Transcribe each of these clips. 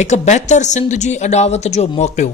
एक बेहतर सिंध जी अडावत जो मौक़िओ।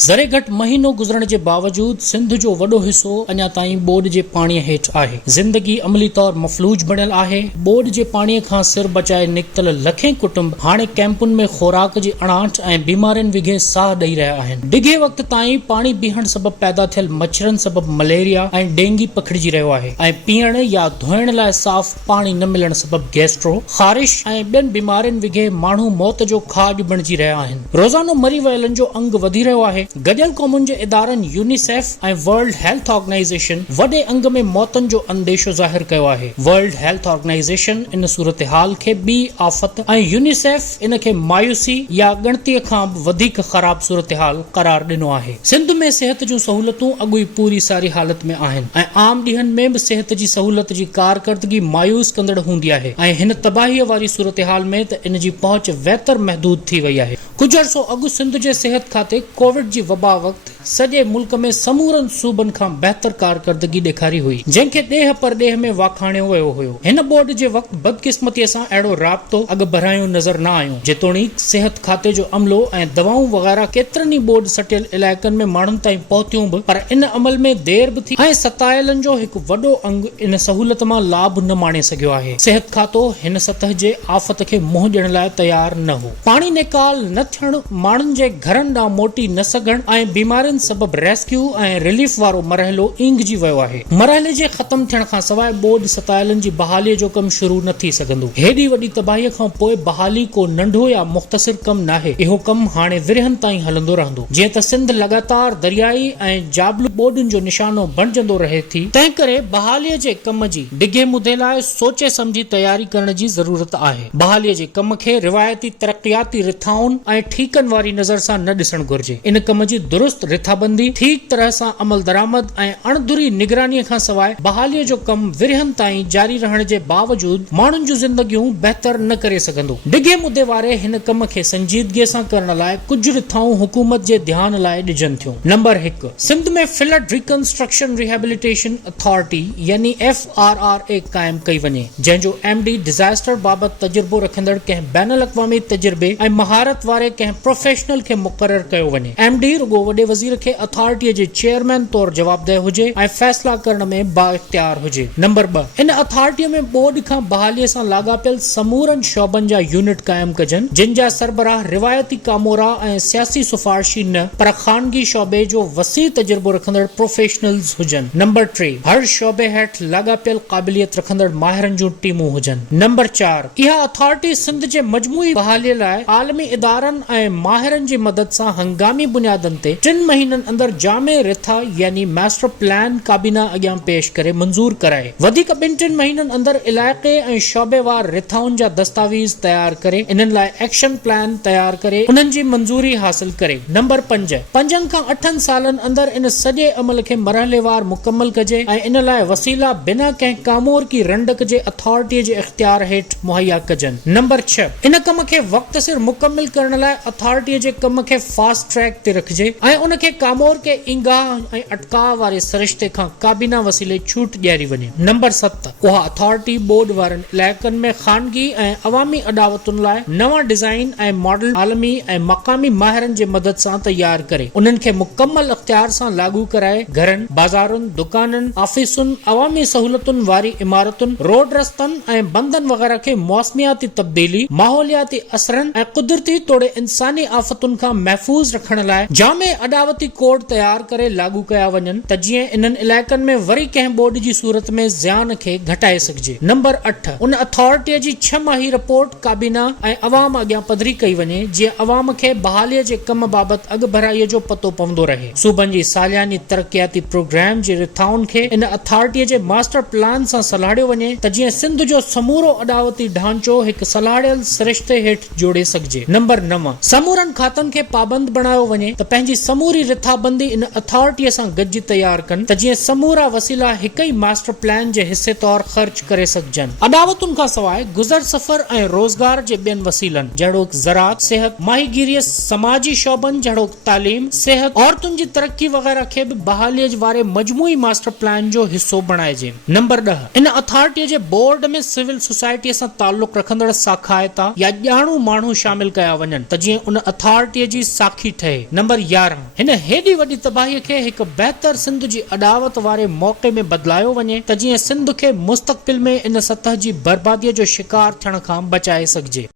ज़रे घट महीनो गुज़रण जे बावजूद सिंध जो वॾो हिस्सो अञा ताईं ॿोॾ जे पाणीअ हेठि आहे। ज़िंदगी अमली तौर मफ़लूज बणियल आहे। ॿोॾ जे पाणीअ खां सिर बचाए निकितल लखें कुटुंब हाणे कैंपुनि में खुराक जी अणाट ऐं बीमारियुनि विघे साह ॾेई रहिया आहिनि। डिघे वक़्त ताईं पाणी बीहण सबबि पैदा थियल मच्छरनि सबबि मलेरिया ऐं डेंगी पखिड़िजी रहियो आहे ऐं पीअण या धोइण लाइ साफ़ पाणी न मिलण सबबि गैस्ट्रो, ख़ारिश ऐं ॿियनि बीमारियुनि विघे माण्हू मौत जो खाॼ बणिजी रहिया आहिनि। रोज़ानो मरी वयलनि जो अंग वधी रहियो आहे। गॾियल क़ौमुनि जे इदारनि यूनिसेफ ऐं वर्ल्ड हेल्थ ऑर्गेनाइज़ेशन वॾे अंग में मौतनि जो अंदेशो ज़ाहिर कयो आहे। वर्ल्ड हेल्थ ऑर्गेनाइज़ेशन इन सूरत हाल खे ॿी आफ़त ऐं यूनिसेफ इन खे मायूसी या ॻणतीअ खां बि वधीक ख़राब सूरत हाल करार ॾिनो आहे। सिंध में सिहत जूं सहूलतूं अॻु ई पूरी सारी हालत में आहिनि ऐं आम ॾींहनि में बि सिहत जी सहूलत जी कारकर्दगी मायूस कंदड़ हूंदी आहे ऐं हिन तबाहीअ वारी सूरत हाल में त इन जी पहुच वैतर महदूद थी वई आहे। कुझु अर्सो अॻु सिंध जे सिहत खाते कोविड जी वबा वक़्तु सॼे मुल्क में समूरनि सूबनि खां बहितर कारकर्दगी ॾेखारी हुई, जंहिंखे ॾेह पर ॾेह में वाखाणियो वियो हुयो। हिन बोर्ड जे वक़्तु बदकिस्मतीअ सां अहिड़ो राब्तो अॻु बरायूं नज़र न आयूं। जेतोणीकि सिहत खाते जो अमलो ऐं दवाऊं वग़ैरह केतिरनि ई बोर्ड सटियल इलाइक़नि में माण्हुनि ताईं पहुतियूं बि, पर इन अमल में देर बि थी ऐं सतायलनि जो हिकु वॾो अंग इन सहूलत मां लाभ न माणे सघियो आहे। सिहत खातो हिन सतह जे आफ़त खे मुंहुं ॾियण लाइ तयार न हो। पाणी निकाल न थियण, माण्हुनि जे घरनि ॾांहुं मोटी न सघण ऐं बीमारियुनि सबबि रेस्क्यू ऐं रिलीफ वारो मरहलो ईंघजी वियो आहे। मरहले जे ख़त्म थियण खां सवाइ ॿोॾ सतायलनि जी बहालीअ जो कमु शुरू न थी सघंदो। हेॾी वॾी तबाहीअ खां पोइ बहाली को नंढो या मुख़्तसिर कमु नाहे। इहो कमु हाणे विरहनि ताईं हलंदो रहंदो। जीअं त सिंध लगातार दरियाई ऐं जाबलू ॿोॾनि जो निशानो बणिजंदो रहे थी, तंहिं करे बहालीअ जे कम जी डिघे मुदे लाइ सोचे सम्झी तयारी करण जी ज़रूरत आहे। बहालीअ जे कम खे रिवायती तरक़ियाती रिथाउनि ऐं ठीकनि वारी नज़र सां न ॾिसणु घुर्जे। इन कम जी दुरुस्त रिथाबंदी, ठीक तरह सां अमल दरामद ऐं अणधुरी निगरानीअ खां सवाइ बहालीअ जो कमु विरहनि ताईं जारी रहण जे बावजूद माण्हुनि जूं ज़िंदगियूं बहितर न करे सघंदो। डिघे मुदे वारे हिन कम खे संजीदगीअ सां करण लाइ कुझु रिथाऊं हुकूमत जे ध्यान लाइ ॾिजनि थियूं। नंबर 1, सिंध में फ्लड रिकंस्ट्रक्शन रिहेबिलिटेशन अथॉरिटी यानी FRRA कायम कई वञे, जंहिंजो MD डिजास्टर बाबति तजुर्बो रखंदड़ कंहिं बैनुल अक़वामी तजुर्बे ऐं महारत वारे कंहिं प्रोफेशनल खे मुक़रर कयो वञे। MD रुगो वॾे वज़ीर खे अथॉरिटीअ जे चेयरमैन तौर जवाबदेह हुजे ऐं फैसला करण में बाइख्तियार हुजे। नंबर 2, इन अथॉरिटीअ में ॿोॾ खां बहालीअ सां लाॻापियल समूरनि शोबनि जा यूनिट कायम कजनि, जिन जा सरबराह रिवायती कामोरा ऐं सियासी सिफारिशी न पर ख़ानगी शोबे जो वसी तजुर्बो रखंदड़ प्रोफेशनल्स हुजनि। नंबर 3, हर शोबे हेठि लाॻापियल क़ाबिलियत रखंदड़ माहिरनि जूं टीमूं हुजनि। नंबर 4, इहा अथॉरिटी सिंध जे मजमूई बहालीअ लाइ आलमी इदारनि ऐं माहिरनि जी मदद सां हंगामी बुनियादनि ते 3 महीननि अंदर जामे रिथा यानी मास्टर प्लान काबीना अॻियां पेश करे मंजूर कराए। वधीक 2-3 महीननि अंदर इलाइक़े ऐं शोबेवार रिथाउनि जा दस्तावेज़ तयार करे इन्हनि लाइ एक्शन प्लान तयार करे उन्हनि जी मंजूरी हासिल करे। नंबर 5, 5 खां 8 सालनि अंदर इन सॼे अमल खे मरहलेवार मुकम्मल कजे ऐं इन लाइ वसीला बिना कंहिं कामोर की रंडक जे अथॉरिटीअ जे इख्तियार हेठि मुहैया कजनि। नंबर 6, इन कम खे वक़्त सिर मुकम्मल करण लाइ अथॉरिटीअ जे कम खे फास्ट ट्रैक ते रखिजे ऐं उन खे कामोर के इंगाह ऐं अटकाव वारे सरिश्ते खां काबीना वसीले छूट ॾियारी वञे। नंबर 7, उहा अथॉरिटी ॿोॾ वारनि इलाइक़नि में ख़ानगी ऐं अवामी अडावतुनि लाइ नवां डिज़ाइन ऐं मॉडल आलमी ऐं मक़ामी माहिरनि जे मदद सां तयार करे उन्हनि खे मुकम्मल अख्तियार सां लागू कराए घरनि, बाज़ारुनि, दुकाननि, ऑफिसुनि, अवामी सहूलतुनि वारी इमारतुनि, रोड रस्तनि ऐं बंदनि वग़ैरह खे मौसमियाती तब्दीली, माहौलियाती असरनि ऐं कुदरती तोड़े इंसानी आफ़तुनि खां महफूज़ रखण लाइ जामे अडावती कोड तयार करे लागू कया वञनि त जीअं इन्हनि इलाइक़नि में वरी कंहिं ॿोॾ जी सूरत में ज़ियान खे घटाए सघिजे। नंबर 8, उन अथॉरिटीअ जी 6 माही रिपोर्ट काबीना ऐं अवाम अॻियां पधरी कई वञे, जीअं अवाम खे बहालीअ जे कम बाबति अॻु भराईअ जो पतो पवंदो रहे। सूबनि जी सालियानी तरक़ियाती प्रोग्राम जे रिथाउनि खे इन अथॉरिटीअ जे मास्टर प्लान सां सलाहियो वञे त जीअं सिंध जो समूरो अडावती ढांचो हिकु सलाहियल सिरिश्ते हेठि जोड़े सघिजे। नंबर 9, समूरनि खातनि खे पाबंद बणायो वञे त पंहिंजी समूरी रिथाबंदी इन अथॉरिटीअ सां गॾिजी तयार कनि त जीअं समूरा वसीला हिक ई मास्टर प्लान जे हिसे तौर ख़र्च करे सघजनि। अदावतुनि खां सवाइ गुज़र सफ़र ऐं रोज़गार जे ॿियनि वसीलनि जहिड़ोक ज़राअत, सिहत, माहीगीरीअ, समाजी शोबनि जहिड़ोक तालीम, सिहत, औरतुनि जी तरक्की वग़ैरह खे बि बहालीअ वारे मजमूई मास्टर प्लान जो हिसो बणाइजे। नंबर 10, इन अथॉरिटीअ जे बोर्ड में सिविल सोसाइटीअ सां ताल्लुक़ रखंदड़ साखायता या ॼाणू माण्हू शामिल कया वञनि त जीअं उन अथॉरिटीअ जी साखी ठहे। नंबर 11, हिन हेॾी वॾी तबाहीअ खे हिकु बहितर सिंध जी अदावत वारे मौक़े में बदिलायो वञे त जीअं सिंध खे मुस्तक़बिल में इन सतह जी बर्बादीअ जो शिकार थियण खां बचाए सघिजे।